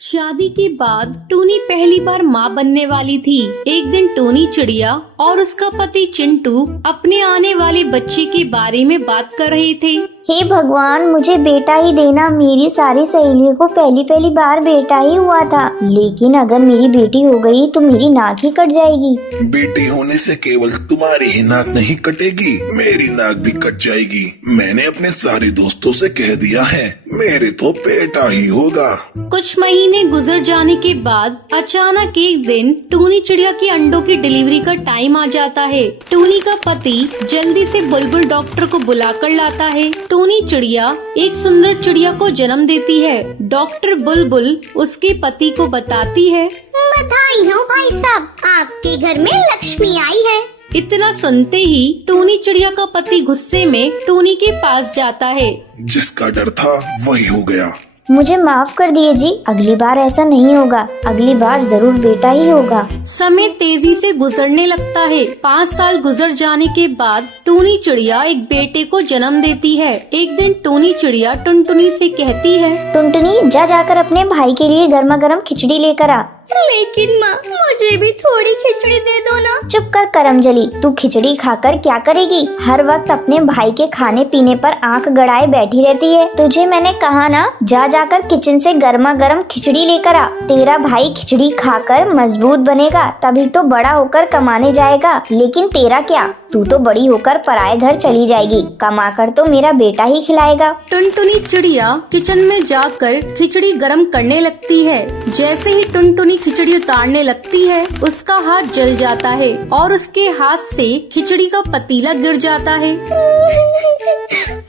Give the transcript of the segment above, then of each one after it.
शादी के बाद टूनी पहली बार माँ बनने वाली थी। एक दिन टूनी चिड़िया और उसका पति चिंटू अपने आने वाले बच्चे के बारे में बात कर रहे थे। हे भगवान, मुझे बेटा ही देना। मेरी सारी सहेलियों को पहली बार बेटा ही हुआ था, लेकिन अगर मेरी बेटी हो गई तो मेरी नाक ही कट जाएगी। बेटी होने से केवल तुम्हारी ही नाक नहीं कटेगी, मेरी नाक भी कट जाएगी। मैंने अपने सारे दोस्तों से कह दिया है, मेरे तो बेटा ही होगा। कुछ महीने गुजर जाने के बाद अचानक एक दिन टूनी चिड़िया की अंडों की डिलीवरी का टाइम आ जाता है। टूनी का पति जल्दी से बुलबुल डॉक्टर को बुलाकर लाता है। टूनी चिड़िया एक सुंदर चिड़िया को जन्म देती है। डॉक्टर बुलबुल उसके पति को बताती है, बधाई हो भाई साहब, आपके घर में लक्ष्मी आई है। इतना सुनते ही टूनी चिड़िया का पति गुस्से में टूनी के पास जाता है। जिसका डर था वही हो गया। मुझे माफ कर दिए जी, अगली बार ऐसा नहीं होगा। अगली बार जरूर बेटा ही होगा। समय तेजी से गुजरने लगता है। 5 साल गुजर जाने के बाद टूनी चिड़िया एक बेटे को जन्म देती है। एक दिन टूनी चिड़िया टुनटुनी से कहती है, टुनटुनी, जाकर अपने भाई के लिए गर्मा गर्म खिचड़ी लेकर आ। लेकिन माँ, मुझे भी थोड़ी खिचड़ी दे दो ना। चुप कर करमजली, तू खिचड़ी खाकर क्या करेगी? हर वक्त अपने भाई के खाने पीने पर आंख गड़ाए बैठी रहती है। तुझे मैंने कहा ना, जाकर किचन से गर्मा गर्म खिचड़ी लेकर आ। तेरा भाई खिचड़ी खाकर मजबूत बनेगा, तभी तो बड़ा होकर कमाने जाएगा। लेकिन तेरा क्या, तू तो बड़ी होकर पराए घर चली जाएगी, कमाकर तो मेरा बेटा ही खिलाएगा। टुनटुनी चिड़िया किचन में जाकर खिचड़ी गरम करने लगती है। जैसे ही टुनटुनी खिचड़ी उतारने लगती है, उसका हाथ जल जाता है और उसके हाथ से खिचड़ी का पतीला गिर जाता है।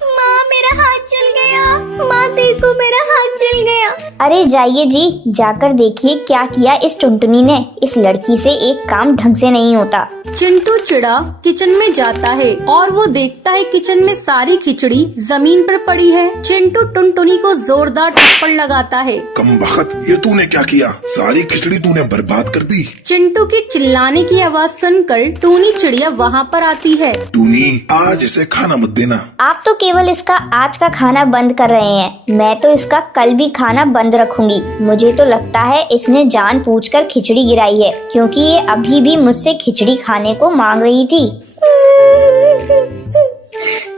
माँ, मेरा हाथ जल गया। माँ देखो, मेरा हाथ जल गया। अरे जाइए जी, जाकर देखिए क्या किया इस टुनटुनी ने। इस लड़की से एक काम ढंग से नहीं होता। चिंटू चिड़ा किचन में जाता है और वो देखता है किचन में सारी खिचड़ी जमीन पर पड़ी है। चिंटू टुनटुनी को जोरदार थप्पड़ लगाता है। कमबख्त, ये तूने क्या किया? सारी खिचड़ी तूने बर्बाद कर दी। चिंटू की चिल्लाने की आवाज सुनकर टूनी चिड़िया वहाँ पर आती है। टूनी, आज इसे खाना मत देना। आप तो केवल इसका आज का खाना बंद कर रहे हैं, मैं तो इसका कल भी खाना बंद रखूंगी। मुझे तो लगता है इसने जानबूझकर खिचड़ी गिराई है, क्योंकि ये अभी भी मुझसे खिचड़ी खाने को मांग रही थी।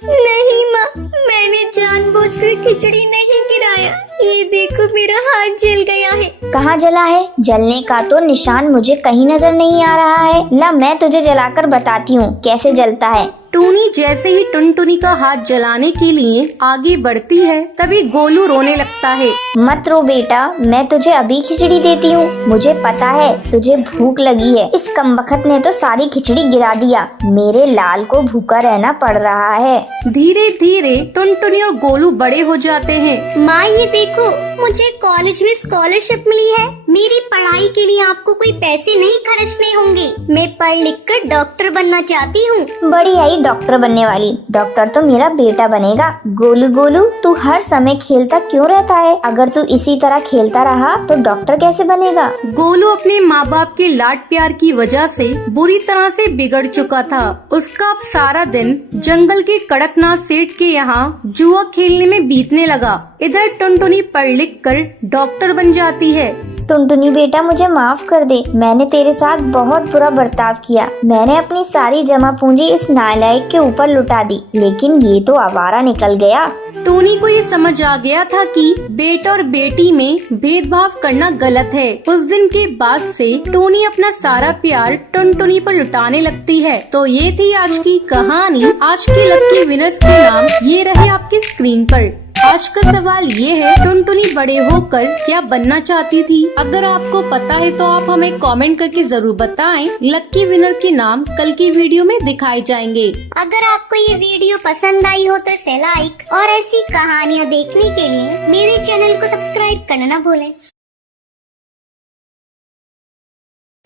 नहीं माँ, मैंने जानबूझकर खिचड़ी नहीं गिराया। ये देखो, मेरा हाथ जल गया है। कहाँ जला है? जलने का तो निशान मुझे कहीं नजर नहीं आ रहा है। ला, मैं तुझे जलाकर बताती हूँ कैसे जलता है। टूनी जैसे ही टुनटुनी का हाथ जलाने के लिए आगे बढ़ती है, तभी गोलू रोने लगता है। मत रो बेटा, मैं तुझे अभी खिचड़ी देती हूँ। मुझे पता है तुझे भूख लगी है। इस कमबख्त ने तो सारी खिचड़ी गिरा दिया। मेरे लाल को भूखा रहना पड़ रहा है। धीरे धीरे टुनटुनी और गोलू बड़े हो जाते हैं। माँ, ये देखो, मुझे कॉलेज में स्कॉलरशिप मिली है। मेरी पढ़ाई के लिए आपको कोई पैसे नहीं खर्चने होंगे। मैं पढ़ लिख कर डॉक्टर बनना चाहती हूँ। बड़ी आई डॉक्टर बनने वाली। डॉक्टर तो मेरा बेटा बनेगा। गोलू गोलू, तू हर समय खेलता क्यों रहता है? अगर तू इसी तरह खेलता रहा तो डॉक्टर कैसे बनेगा? गोलू अपने माँ बाप के लाड प्यार की वजह से बुरी तरह से बिगड़ चुका था। उसका अब सारा दिन जंगल के कड़कनाथ सेठ के यहाँ जुआ खेलने में बीतने लगा। इधर टुनटुनी पढ़ लिख कर डॉक्टर बन जाती है। टुनटुनी बेटा, मुझे माफ कर दे। मैंने तेरे साथ बहुत बुरा बर्ताव किया। मैंने अपनी सारी जमा पूंजी इस नालायक के ऊपर लुटा दी, लेकिन ये तो आवारा निकल गया। टूनी को ये समझ आ गया था कि बेटा और बेटी में भेदभाव करना गलत है। उस दिन के बाद से टूनी अपना सारा प्यार टुनटुनी पर लुटाने लगती है। तो ये थी आज की कहानी। आज के लकी विनर्स के नाम ये रहे आपके स्क्रीन पर। आज का सवाल ये है, टुनटुनी बड़े होकर क्या बनना चाहती थी? अगर आपको पता है तो आप हमें कमेंट करके जरूर बताएं। लकी विनर के नाम कल की वीडियो में दिखाए जाएंगे। अगर आपको ये वीडियो पसंद आई हो तो इसे लाइक और ऐसी कहानियाँ देखने के लिए मेरे चैनल को सब्सक्राइब करना ना भूलें।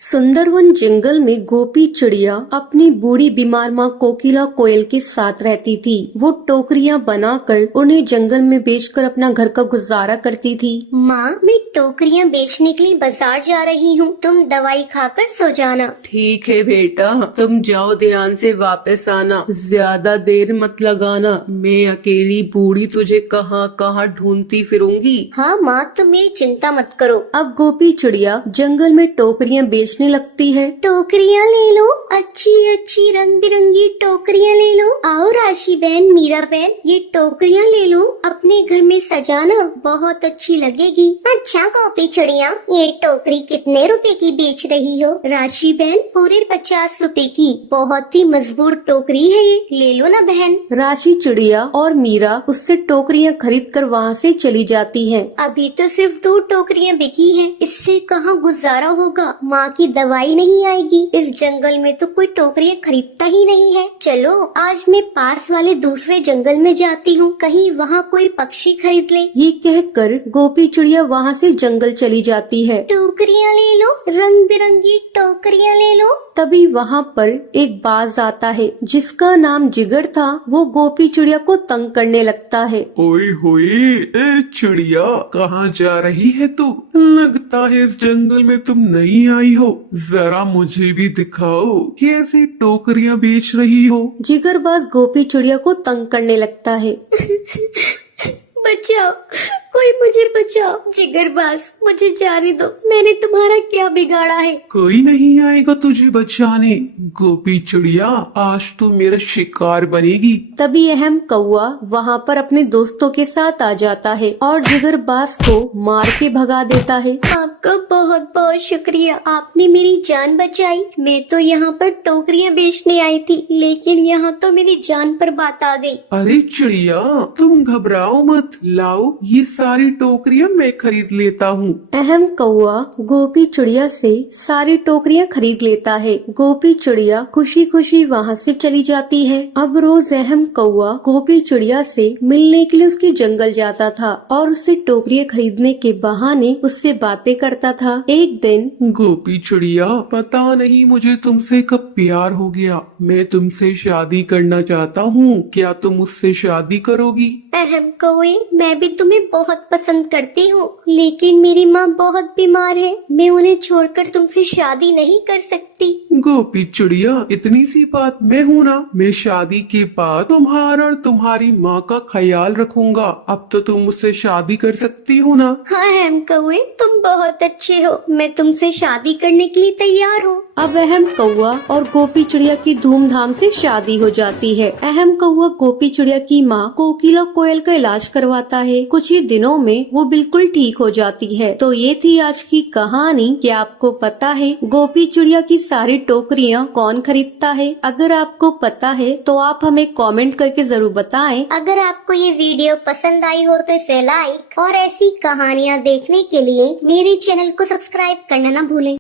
सुंदरवन जंगल में गोपी चिड़िया अपनी बूढ़ी बीमार माँ कोकिला कोयल के साथ रहती थी। वो टोकरियाँ बनाकर उन्हें जंगल में बेचकर अपना घर का गुजारा करती थी। माँ, मैं टोकरियाँ बेचने के लिए बाजार जा रही हूँ, तुम दवाई खाकर सो जाना। ठीक है बेटा, तुम जाओ, ध्यान से वापस आना, ज्यादा देर मत लगाना। मैं अकेली बूढ़ी तुझे कहाँ कहाँ ढूंढती फिरूंगी। हाँ माँ, तुम मेरी चिंता मत करो। अब गोपी चिड़िया जंगल में टोकरियाँ बेचने लगती है। टोकरियाँ ले लो, अच्छी अच्छी रंग बिरंगी टोकरियाँ ले लो। आओ राशि बहन, मीरा बहन, ये टोकरियाँ ले लो, अपने घर में सजाना, बहुत अच्छी लगेगी। अच्छा गोपी चिड़िया, ये टोकरी कितने रुपए की बेच रही हो? राशि बहन, पूरे 50 रुपए की, बहुत ही मजबूत टोकरी है ये, ले लो ना बहन। राशि चिड़िया और मीरा उससे टोकरियाँ खरीद कर वहाँ से चली जाती हैं। अभी तो सिर्फ 2 टोकरियाँ बिकी हैं, इससे कहाँ गुजारा होगा? माँ की दवाई नहीं आएगी, इस जंगल में तो कोई टोकरियाँ खरीदता ही नहीं है। चलो आज मैं पास वाले दूसरे जंगल में जाती हूँ, कहीं वहाँ कोई पक्षी खरीद ले। ये कहकर गोपी चिड़िया वहाँ से जंगल चली जाती है। टोकरियाँ ले लो, रंग बिरंगी टोकरियाँ ले लो। तभी वहाँ पर एक बाज आता है जिसका नाम जिगर था। वो गोपी चिड़िया को तंग करने लगता है। ओए होए, ए चिड़िया, कहाँ जा रही है तू? लगता है इस जंगल में तुम नई आई हो। जरा मुझे भी दिखाओ कैसी टोकरियाँ बेच रही हो। जिगरबाज गोपी चिड़िया को तंग करने लगता है। बचाओ, कोई मुझे बचाओ। जिगरबाज, मुझे जाने दो, मैंने तुम्हारा क्या बिगाड़ा है? कोई नहीं आएगा तुझे बचाने। गोपी चिड़िया, आज तू मेरा शिकार बनेगी। तभी अहम कौआ वहाँ पर अपने दोस्तों के साथ आ जाता है और जिगरबाज को मार के भगा देता है। आपका बहुत बहुत शुक्रिया, आपने मेरी जान बचाई। मैं तो यहाँ पर टोकरियाँ बेचने आई थी, लेकिन यहाँ तो मेरी जान पर बात आ गई। अरे चिड़िया, तुम घबराओ मत, लाओ ये सारी टोकरियाँ मैं खरीद लेता हूँ। अहम कौआ गोपी चिड़िया से सारी टोकरियाँ खरीद लेता है। गोपी चिड़िया खुशी खुशी वहाँ से चली जाती है। अब रोज अहम कौआ गोपी चिड़िया से मिलने के लिए उसके जंगल जाता था और उससे टोकरियाँ खरीदने के बहाने उससे बातें करता था। एक दिन गोपी चिड़िया, पता नहीं मुझे तुमसे कब प्यार हो गया। मैं तुमसे शादी करना चाहता हूँ, क्या तुम मुझसे शादी करोगी? अहम कौए, मैं भी तुम्हें बहुत पसंद करती हूँ, लेकिन मेरी माँ बहुत बीमार है, मैं उन्हें छोड़कर तुमसे शादी नहीं कर सकती। गोपी चिड़िया, इतनी सी बात, मैं हूँ ना, मैं शादी के बाद तुम्हारा और तुम्हारी माँ का ख्याल रखूंगा। अब तो तुम मुझसे शादी कर सकती हो ना? हाँ अहम कौए, तुम बहुत अच्छे हो, मैं तुमसे शादी करने के लिए तैयार हूँ। अब अहम कौआ और गोपी चिड़िया की धूमधाम से शादी हो जाती है। अहम कौआ गोपी चिड़िया की माँ कोकिला कोयल का इलाज करवाता है। कुछ ही दिनों में वो बिल्कुल ठीक हो जाती है। तो ये थी आज की कहानी। क्या आपको पता है गोपी चिड़िया की सारी टोकरियाँ कौन खरीदता है? अगर आपको पता है तो आप हमें कमेंट करके जरूर बताएं। अगर आपको ये वीडियो पसंद आई हो तो इसे लाइक और ऐसी कहानियाँ देखने के लिए मेरे चैनल को सब्सक्राइब करना ना भूलें।